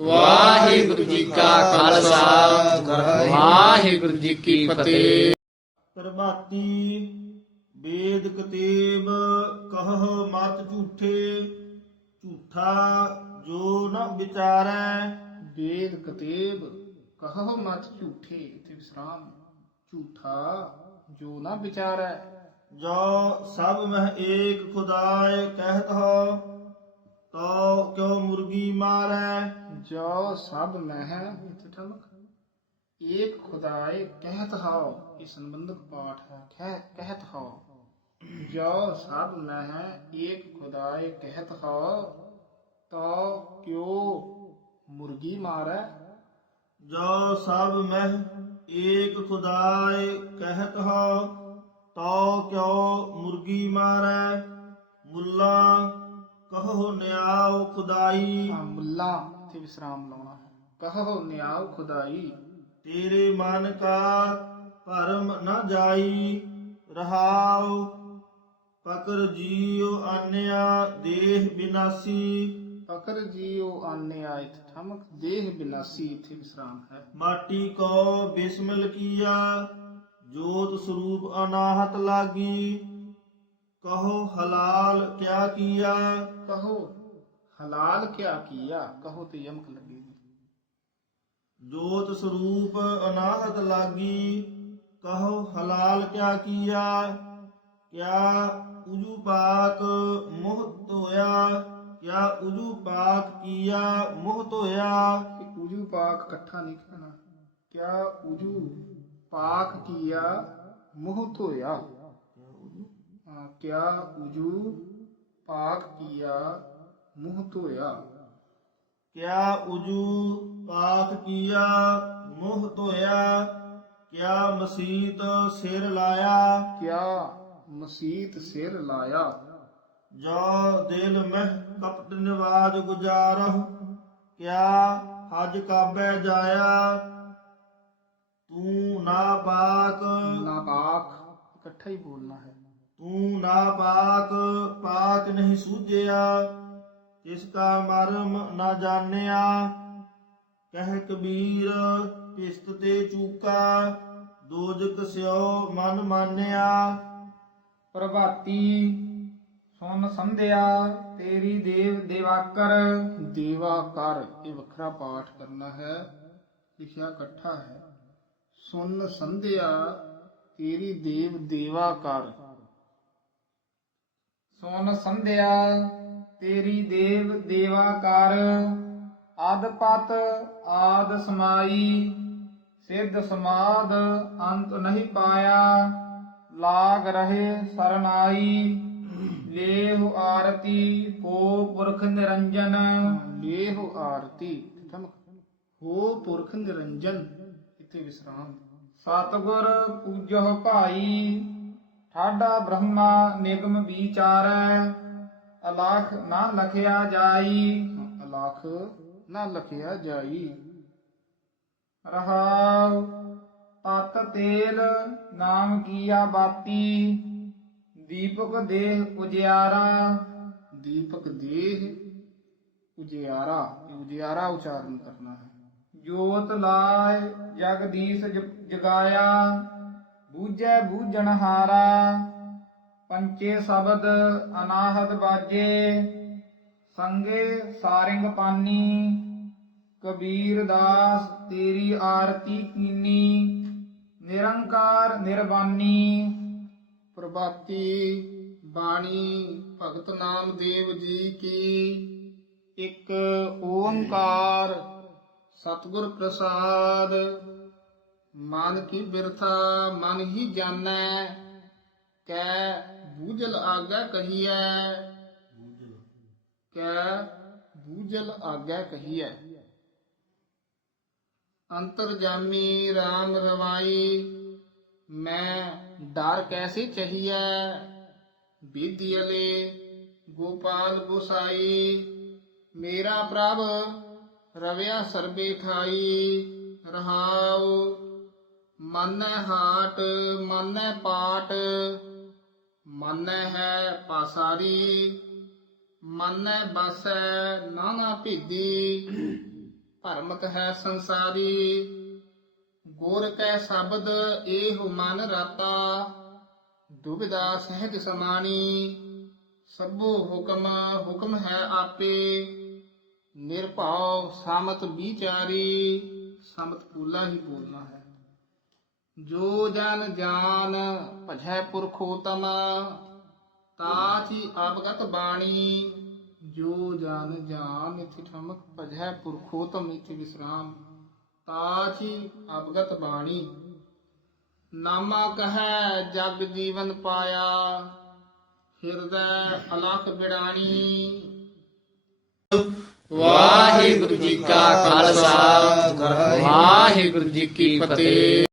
ਵਾਹਿਗੁਰੂ ਜੀ ਕਾ ਖਾਲਸਾ। ਵਾਹਿਗੁਰੂ ਜੀ ਕੀ ਫਤਿਹ। ਪ੍ਰਭਾਤੀ ਵੇਦ ਕਤੇਬ ਕਹ ਮਤ ਝੂਠੇ ਝੂਠਾ ਜੋ ਨ ਵਿਚਾਰੈ। ਵੇਦ ਕਤੇਬ ਕਹੋ ਮਤ ਝੂਠੇ ਇਥੇ ਵਿਸਰਾਮ। ਝੂਠਾ ਜੋ ਨਾ ਵਿਚਾਰੈ। ਜੋ ਸਭ ਮਹਿ ਏਕ ਖੁਦਾਏ ਕਹਿਤ ਹੋ ਤੋ ਕਿਉ ਮੁਰਗੀ ਮਾਰੈ। ਜੋ ਸਭ ਮਹਿ ਇਥੇ ਠਮਕ ਏਕ ਖੁਦਾਏ ਕਹਿਤ ਹਉ ਇਹ ਸੰਬੰਧਕ ਪਾਠ ਹੈ ਕਹਿ ਕਹਿਤ ਹਉ। ਜੋ ਸਭ ਮਹਿ ਏਕ ਖੁਦਾਏ ਕਹਿਤ ਹਉ ਤੋ ਕਿਉ ਮੁਰਗੀ ਮਾਰੈ? ਜੋ ਸਭ ਮਹਿ ਏਕ ਖੁਦਾਏ ਕਹਿਤ ਹੋ ਤੋ ਕਿਉ ਮੁਰਗੀ ਮਾਰੈ? ਮੁੱਲਾ ਕਹੋ ਨਿਆਉ ਖੁਦਾਈ। ਮੁੱਲਾ। ਵਿਸਰਾਮ ਲਾਉਣਾ ਹੈ। ਕਹੋ ਨਿਆਉ ਖੁਦਾਈ। ਤੇਰੇ ਮਨ ਕਾ ਭਰਮ ਨ ਜਾਈ ਰਹਾਉ ਪਕਰ ਜੀਉ ਆਨਿਆ ਦੇਹ ਬਿਨਾਸੀ। ਪਕਰ ਜੀਉ ਆਨਿਆ ਇਥੇ ਠਮਕ ਦੇਹ ਬਿਨਾਸੀ ਇਥੇ ਵਿਸਰਾਮ ਹੈ। ਮਾਟੀ ਕੋ ਬਿਸਮਿਲ ਕੀਆ ਜੋਤ ਸਰੂਪ ਅਨਾਹਤ ਲਾਗੀ। ਕਹੋ ਹਲਾਲ ਕਿਆ ਕੀਆ। ਕਹੋ ਹਲਾਲ ਕਿਆ ਕੀਆ ਕਹੋ ਤੇ ਯਮਕ ਲੱਗੇਗੀ ਜੋਤ ਸਰੂਪ ਅਨਾਹਤ ਲਾਗੀ ਕਹੋ ਹਲਾਲ ਕਿਆ ਕੀਆ ਕਿਆ ਉਜੂ ਪਾਕ ਮੁਹ ਧੋਇਆ ਕਿਆ ਉਜੂ ਪਾਕ ਕੀਆ ਮੁਹ ਧੋਇਆ ਕਿ ਉਜੂ ਪਾਕ ਇਕੱਠਾ ਨਹੀਂ ਕਹਿਣਾ ਕਿਆ ਉਜੂ ਪਾਕ ਕੀਆ ਮੂੰਹ ਧੋਇਆ ਹਾਂ, ਕਿਆ ਉਜੂ ਪਾਕ ਕੀਆ ਮੂੰਹ ਧੋਇਆ ਕਿਆ ਉਜੂ ਪਾਕ ਕੀਆ ਮੁਹ ਧੋਇਆ ਕਿਆ ਮਸੀਤ ਸਿਰ ਲਾਇਆ ਕਿਆ ਮਸੀਤ ਸਿਰ ਲਾਇਆ ਜੋ ਦਿਲ ਮਹਿ ਕਪਟ ਨਿਵਾਜ ਗੁਜਾਰਹੁ ਕਿਆ ਹਜ ਕਾਬੈ ਜਾਇਆ ਤੂੰ ਨਾ ਪਾਕ ਨਾਪਾਕ ਇਕੱਠਾ ਹੀ ਬੋਲਣਾ ਹੈ ਤੂੰ ਨਾ ਪਾਕ ਕਾ ਮਰਮ ਨਾ ਜਾਣਿਆ, ਕਹਿ ਕਬੀਰ ਕਿਸਤ ਤੇ ਚੂਕਾ, ਦੋਜਕ ਸਿਓ ਮਨ ਮਾਨਿਆ। ਪ੍ਰਭਾਤੀ ਸੁਨ ਸੰਧਿਆ, ਤੇਰੀ ਦੇਵ ਦੇਵਾਕਰ ਦੇਵਾਕਰ ਇਹ ਵੱਖਰਾ ਪਾਠ ਕਰਨਾ ਹੈ, ਲਿਖਿਆ ਇਕੱਠਾ ਹੈ। ਸੁਨ ਸੰਧਿਆ, ਤੇਰੀ ਦੇਵ ਦੇਵਾਕਰ। ਸੁਨ ਸੰਧਿਆ ਤੇਰੀ ਦੇਵ ਦੇਵਾਕਰ ਆਦ ਪਤ ਆਦ ਸਮਾਈ ਸਿੱਧ ਸਮਾਦ ਅੰਤ ਨਹੀਂ ਪਾਇਆ ਲਾਗ ਰਹੇ ਸਰਨਾਈ ਲੇਹੁ ਆਰਤੀ ਹੋ ਪੁਰਖ ਨਿਰੰਜਨ। ਲੇਹੁ ਆਰਤੀ ਹੋ ਪੁਰਖ ਨਿਰੰਜਨ ਇੱਥੇ ਵਿਸਰਾਮ? ਸਤਗੁਰ ਪੂਜਹੁ ਭਾਈ ਠਾਡਾ ਬ੍ਰਹਮਾ ਨਿਗਮ ਵਿਚਾਰੈ। ਅਲਖ ਨਾ ਲਖਿਆ ਜਾਈ। ਅਲਖ ਨਾ ਲਖਿਆ ਜਾਈ। ਰਹਾਉ ਤਤ ਤੇਲ ਨਾਮ ਕੀਆ ਬਾਤੀ। ਦੀਪਕ ਦੇਹ ਉਜਿਆਰਾ। ਦੀਪਕ ਦੇਹ ਉਜਿਆਰਾ। ਉਜਿਆਰਾ ਉਚਾਰਨ ਕਰਨਾ ਹੈ। ਜੋਤ ਲਾਇ ਜਗਦੀਸ਼ ਜਗਾਇਆ। ਬੂਝੈ ਬੂਝਣਹਾਰਾ। ਪੰਚੇ ਸ਼ਬਦ ਅਨਾਹਦ ਬਾਜੇ, ਸੰਗੇ ਸਾਰਿੰਗ ਪਾਨੀ, ਕਬੀਰ ਦਾਸ ਤੇਰੀ ਆਰਤੀ ਕੀਨੀ, ਨਿਰੰਕਾਰ ਨਿਰਵਾਨੀ ਪ੍ਰਭਾਤੀ ਬਾਣੀ, ਭਗਤ ਨਾਮਦੇਵ ਜੀ ਕੀ, ਇੱਕ ਓੰਕਾਰ ਸਤਿਗੁਰ ਪ੍ਰਸਾਦ, ਮਨ ਕੀ ਬਿਰਥਾ ਮਨ ਹੀ ਜਾਣੈ कै बूझल कही है कै बूझल है अंतर जामी राम रवाई, मैं डार कैसे चाहिए विद्यले गोपाल गोसाई, मेरा प्रभ रव्या सर्वे खाई रहाओ मन हाट मन पाट ਮਨੈ ਹੈ ਪਾਸਾਰੀ, ਮਨੈ ਬਸੈ ਨਾਨਾ ਭੀਦੀ ਭਰਮਕ ਹੈ ਸੰਸਾਰੀ। ਗੁਰ ਕੈ ਸ਼ਬਦ ਏਹੁ ਮਨ ਰਾਤਾ ਦੁਬਿਦਾ ਸਹਿਜ ਸਮਾਣੀ। ਸਭੋ ਹੁਕਮ ਹੁਕਮ ਹੈ ਆਪੇ। ਨਿਰਭਉ ਸਮਤ ਵਿਚਾਰੀ ਸਮਤ ਪੂਲਾ ਹੀ ਬੋਲਣਾ ਹੈ। ਜੋ ਜਨ ਜਾਨ ਭਜੈ ਪੁਰਖੋਤਮ ਤਾਚੀ ਅਵਗਤ ਬਾਣੀ। ਜੋ ਜਨ ਜਾਨ ਇਥੇ ਠਮਕ, ਭਜੈ ਪੁਰਖੋਤਮ ਇਥੇ ਵਿਸਰਾਮ। ਤਾਚੀ ਅਵਗਤ ਬਾਣੀ। ਨਾਮਾ ਕਹੈ ਜਗ ਜੀਵਨ ਪਾਇਆ, ਹਿਰਦੈ ਅਲਖ ਬਿੜਾਣੀ। ਵਾਹਿਗੁਰੂ ਜੀ ਕਾ ਖਾਲਸਾ, ਵਾਹਿਗੁਰੂ ਜੀ ਕੀ ਫਤਿਹ।